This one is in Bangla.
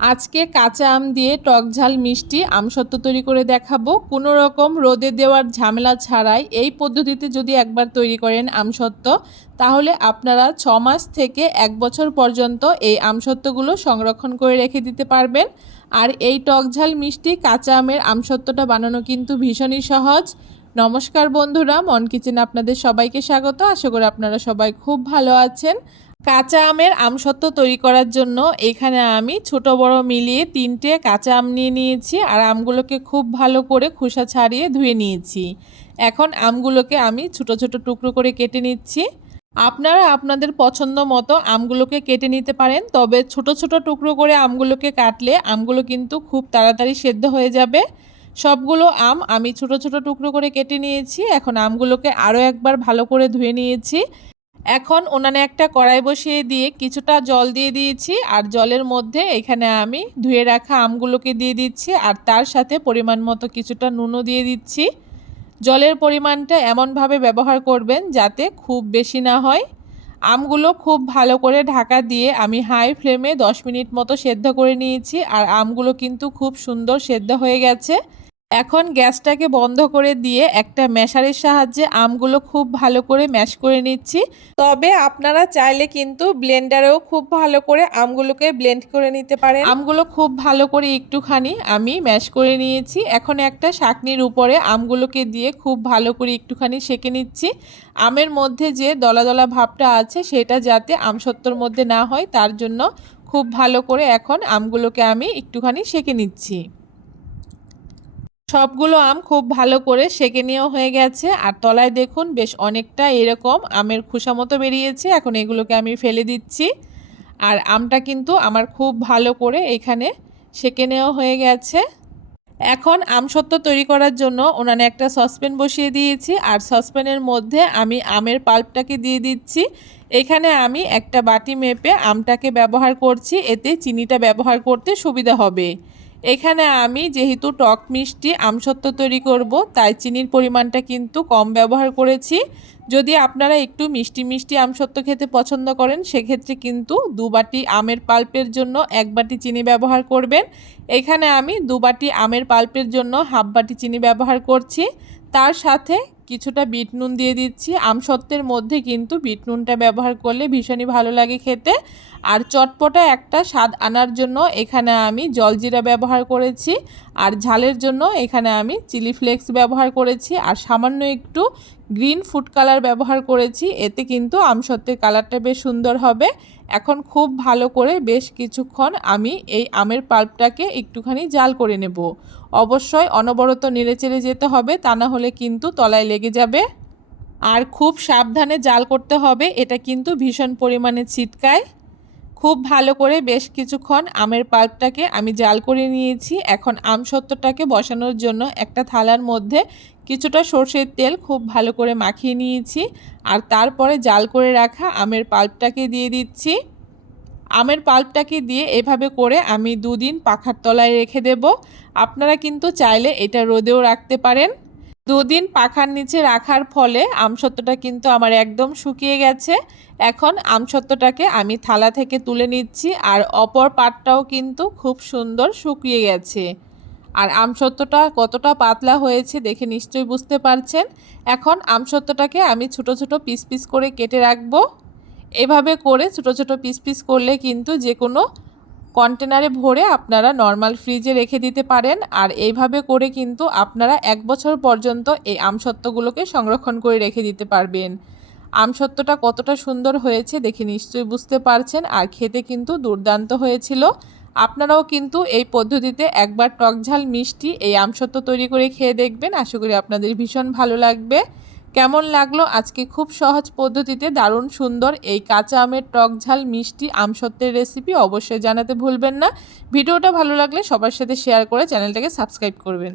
আজকে কাঁচা আম দিয়ে টক ঝাল মিষ্টি আমসত্ত্ব তৈরি করে দেখাবো। কোনো রকম রোদে দেওয়ার ঝামেলা ছাড়াই এই পদ্ধতিতে যদি একবার তৈরি করেন আমসত্ত্ব, তাহলে আপনারা 6 মাস থেকে 1 বছর পর্যন্ত এই আমসত্ত্বগুলো সংরক্ষণ করে রেখে দিতে পারবেন। আর এই টক ঝাল মিষ্টি কাঁচা আমের আমসত্ত্বটা বানানো কিন্তু ভীষণই সহজ। নমস্কার বন্ধুরা, মন কিচেনে আপনাদের সবাইকে স্বাগত। আশা করি আপনারা সবাই খুব ভালো আছেন। কাঁচা আমের আমসত্ত্ব তৈরি করার জন্য এখানে আমি ছোট বড় মিলিয়ে 3টে কাঁচা আম নিয়ে নিয়েছি আর আমগুলোকে খুব ভালো করে খোসা ছাড়িয়ে ধুয়ে নিয়েছি। এখন আমগুলোকে আমি ছোট ছোট টুকরো করে কেটে নিচ্ছি। আপনারা আপনাদের পছন্দ মতো আমগুলোকে কেটে নিতে পারেন, তবে ছোট ছোট টুকরো করে আমগুলোকে কাটলে আমগুলো কিন্তু খুব তাড়াতাড়ি সেদ্ধ হয়ে যাবে। সবগুলো আম আমি ছোট ছোট টুকরো করে কেটে নিয়েছি। এখন আমগুলোকে আরও একবার ভালো করে ধুয়ে নিয়েছি। এখন উনানে একটা কড়াই বসিয়ে দিয়ে কিছুটা জল দিয়ে দিয়েছি আর জলের মধ্যে এখানে আমি ধুয়ে রাখা আমগুলোকে দিয়ে দিচ্ছি আর তার সাথে পরিমাণ মতো কিছুটা নুনও দিয়ে দিচ্ছি। জলের পরিমাণটা এমনভাবে ব্যবহার করবেন যাতে খুব বেশি না হয়। আমগুলো খুব ভালো করে ঢাকা দিয়ে আমি হাই ফ্লেমে 10 মিনিট মতো সেদ্ধ করে নিয়েছি আর আমগুলো কিন্তু খুব সুন্দর সেদ্ধ হয়ে গেছে। এখন গ্যাসটাকে বন্ধ করে দিয়ে একটা ম্যাশারের সাহায্যে আমগুলো খুব ভালো করে ম্যাশ করে নিচ্ছি। তবে আপনারা চাইলে কিন্তু ব্লেন্ডারেও খুব ভালো করে আমগুলোকে ব্লেন্ড করে নিতে পারেন। আমগুলো খুব ভালো করে একটুখানি আমি ম্যাশ করে নিয়েছি। এখন একটা ছাঁকনির উপরে আমগুলোকে দিয়ে খুব ভালো করে একটুখানি সেঁকে নিচ্ছি। আমের মধ্যে যে দলা দলা ভাবটা আছে সেটা যাতে আমসত্ত্বর মধ্যে না হয় তার জন্য খুব ভালো করে এখন আমগুলোকে আমি একটুখানি সেঁকে নিচ্ছি। সবগুলো আম খুব ভালো করে সেঁকে নেওয়া হয়ে গেছে আর তলায় দেখুন বেশ অনেকটা এরকম আমের খোসা মতো বেরিয়েছে। এখন এগুলোকে আমি ফেলে দিচ্ছি। আর আমটা কিন্তু আমার খুব ভালো করে এখানে সেঁকে নেওয়া হয়ে গেছে। এখন আমসত্ত্ব তৈরি করার জন্য উনানে একটা সসপ্যান বসিয়ে দিয়েছি আর সসপ্যানের মধ্যে আমি আমের পাল্পটাকে দিয়ে দিচ্ছি। এখানে আমি একটা বাটি মেপে আমটাকে ব্যবহার করছি, এতে চিনিটা ব্যবহার করতে সুবিধা হবে। এখানে আমি যেহেতু টক মিষ্টি আমসত্ত্ব তৈরি করব, তাই চিনির পরিমাণটা কিন্তু কম ব্যবহার করেছি। যদি আপনারা একটু মিষ্টি মিষ্টি আমসত্ত্ব খেতে পছন্দ করেন সেক্ষেত্রে কিন্তু 2 বাটি আমের পাল্পের জন্য 1 বাটি চিনি ব্যবহার করবেন। এখানে আমি 2 বাটি আমের পাল্পের জন্য হাফ বাটি চিনি ব্যবহার করছি। তার সাথে কিছুটা বিট নুন দিয়ে দিচ্ছি। আমসত্ত্বের মধ্যে কিন্তু বিট নুনটা ব্যবহার করলে ভীষণই ভালো লাগে খেতে। আর চটপটা একটা স্বাদ আনার জন্য এখানে আমি জলজিরা ব্যবহার করেছি আর ঝালের জন্য এখানে আমি চিলি ফ্লেক্স ব্যবহার করেছি আর সামান্য একটু গ্রিন ফুড কালার ব্যবহার করেছি। এতে কিন্তু আমসত্ত্বের কালারটা বেশ সুন্দর হবে। এখন খুব ভালো করে বেশ কিছুক্ষণ আমি এই আমের পাল্পটাকে একটুখানি জাল করে নেব। অবশ্যই অনবরত নেড়েচেড়ে যেতে হবে, তা না হলে কিন্তু তলায় লেগে যাবে। আর খুব সাবধানে জাল করতে হবে, এটা কিন্তু ভীষণ পরিমাণে ছিটকায়। খুব ভালো করে বেশ কিছুক্ষণ আমের পাল্পটাকে আমি জাল করে নিয়েছি। এখন আমসত্ত্বটাকে বসানোর জন্য একটা থালার মধ্যে কিছুটা সরষের তেল খুব ভালো করে মাখিয়ে নিয়েছি আর তারপরে জাল করে রাখা আমের পাল্পটাকে দিয়ে দিচ্ছি। আমের পাল্পটাকে দিয়ে এভাবে করে আমি 2 দিন পাখার তলায় রেখে দেব। আপনারা কিন্তু চাইলে এটা রোদেও রাখতে পারেন। 2 দিন পাখার নিচে রাখার ফলে আমসত্ত্বটা কিন্তু আমার একদম শুকিয়ে গেছে। এখন আমসত্ত্বটাকে আমি থালা থেকে তুলে নিচ্ছি আর অপর পাটটাও কিন্তু খুব সুন্দর শুকিয়ে গেছে। আর আমসত্ত্বটা কতটা পাতলা হয়েছে দেখে নিশ্চয়ই বুঝতে পারছেন। এখন আমসত্ত্বটাকে আমি ছোট ছোট পিস পিস করে কেটে রাখবো। এভাবে করে ছোট ছোট পিস পিস করলে কিন্তু যে কোনো কন্টেনারে ভরে আপনারা নর্মাল ফ্রিজে রেখে দিতে পারেন। আর এইভাবে করে কিন্তু আপনারা 1 বছর পর্যন্ত এই আমসত্ত্বগুলোকে সংরক্ষণ করে রেখে দিতে পারবেন। আমসত্ত্বটা কতটা সুন্দর হয়েছে দেখে নিশ্চয়ই বুঝতে পারছেন আর খেতে কিন্তু দুর্দান্ত হয়েছিল। আপনারাও কিন্তু এই পদ্ধতিতে একবার টকঝাল মিষ্টি এই আমসত্ত্ব তৈরি করে খেয়ে দেখবেন। আশা করি আপনাদের ভীষণ ভালো লাগবে। কেমন লাগলো আজকে খুব সহজ পদ্ধতিতে দারুণ সুন্দর এই কাঁচা আমের টকঝাল মিষ্টি আমসত্ত্বের রেসিপি অবশ্যই জানাতে ভুলবেন না। ভিডিওটা ভালো লাগলে সবার সাথে শেয়ার করে চ্যানেলটাকে সাবস্ক্রাইব করবেন।